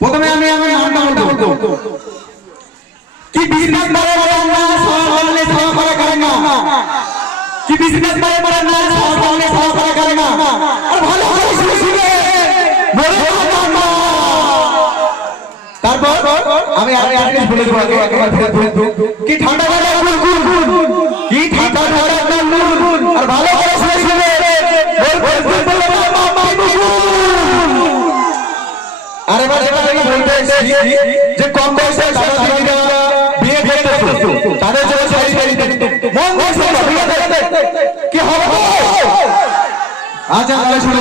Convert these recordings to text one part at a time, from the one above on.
প্রথমে আমি আমার নামটা বলবো কি বিজনেস করে না সহকারে সহকারে করে না কি বিজনেস করে না সহকারে সহকারে করে না আর ভালো করে শুনে বলে না তারপর আমি আরেকটা বলে দেব একবার ফেলে দেব কি ঠান্ডা ঠান্ডা কুল কি ঠান্ডা ঠান্ডা কুল আর ভালো করে শুনে আরে বলতে যে কম বয়সে বিয়ে করতেছো তাদের জন্য মন বসে কি হবে আচ্ছা তাহলে শুনো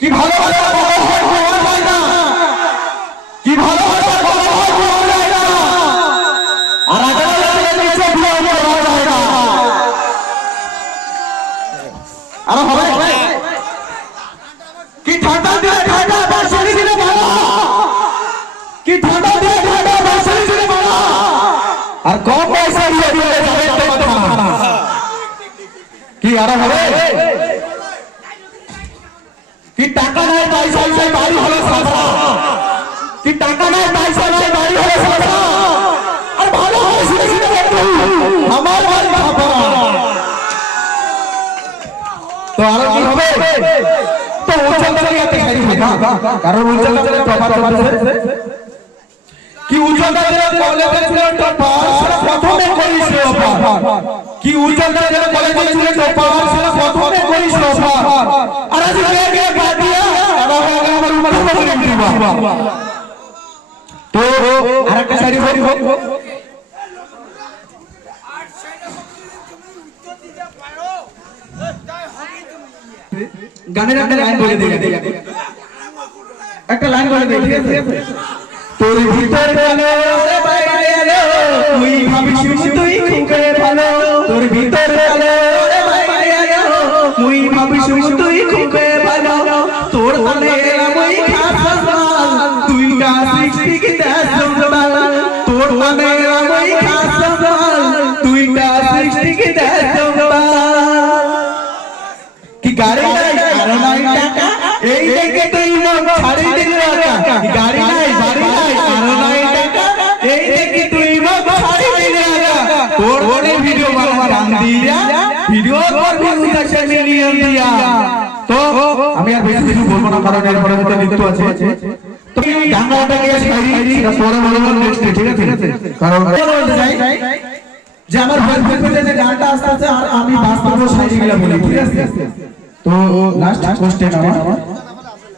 কি ভালো কি ভালো আর আরো হবে কি ঠান্ডা দিয়ে ঠান্ডা বর্ষালি দিলে ভালো কি ঠান্ডা দিয়ে ঠান্ডা বর্ষালি দিলে ভালো আর কম পয়সা দিয়ে দিলে যাবে কি আরো হবে কি টাকা নাই পয়সা নাই বাড়ি হলো সাজা কি টাকা নাই পয়সা নাই বাড়ি হলো সাজা আর ভালো হয় শুনে শুনে আমার বাড়ি খাবা তো আরো কি হবে তো উজ্জ্বল দাঁড়িয়ে আছে কারণ উজ্জ্বল দাঁড়িয়ে টপার করতেছে কি উজ্জ্বল দাঁড়িয়ে কলেজে ছিল টপার প্রথমে করিস টপার কি উজ্জ্বল দাঁড়িয়ে কলেজে ছিল টপার সেটা প্রথমে করিস টপার আর আজ লেগে গাদিয়া আবার আমার উপরে বলে দিবা তো আরেকটা সাইড বলবো গানের একটা লাইন বলে দিই একটা লাইন বলে দিই ঠিক আছে তোর ভিতর গেলো রে বাইরে এলো তুই ভাবিস তুই খুঁজে ভালো তোর ভিতর গেলো রে বাইরে এলো তুই ভাবিস তুই খুঁজে ভালো তোর মনে এলাম ওই খাস মাল তুইটা 60 কি 10 মাল তোর মনে এলাম ওই খাস মাল তুইটা 60 কি 10 মাল কি গাড়ি নাই আর নাই টাকা এই দেখে তুই মন ছাড়ি দিলি রাখা কি গাড়ি নাই বাড়ি নাই আর নাই টাকা এই দেখে তুই মন ছাড়ি দিলি রাখা তোর ওরে ভিডিও বানাবার গান দিয়া ভিডিও করবি 10 মিলিয়ন দিয়া তো আমি আর বেশি কিছু বলবো না কারণ এর পরে হয়তো মৃত্যু আছে তো গানটা গিয়ে ছাড়ি এটা পরে বলবো নেক্সট ঠিক আছে কারণ বলতে চাই যে আমার ফেসবুকে যে গানটা আসছে আর আমি বাস্তব শায়রি গুলো বলি ঠিক আছে তো লাস্ট কোশ্চেন আমার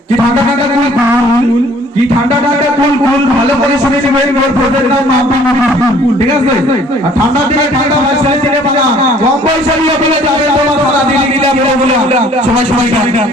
কি ঠান্ডা ঠান্ডা কুল কি ঠান্ডা ঠান্ডা কুল ভালো করে শুনে নেবেন মোর প্রজেক্ট নাম মাপি ঠিক আছে আর ঠান্ডা দিনে ঠান্ডা ভাষা দিনে বাবা কম পয়সা দিয়ে বলে যাবে তোমার সারা দিন গিলা বলে সময় গান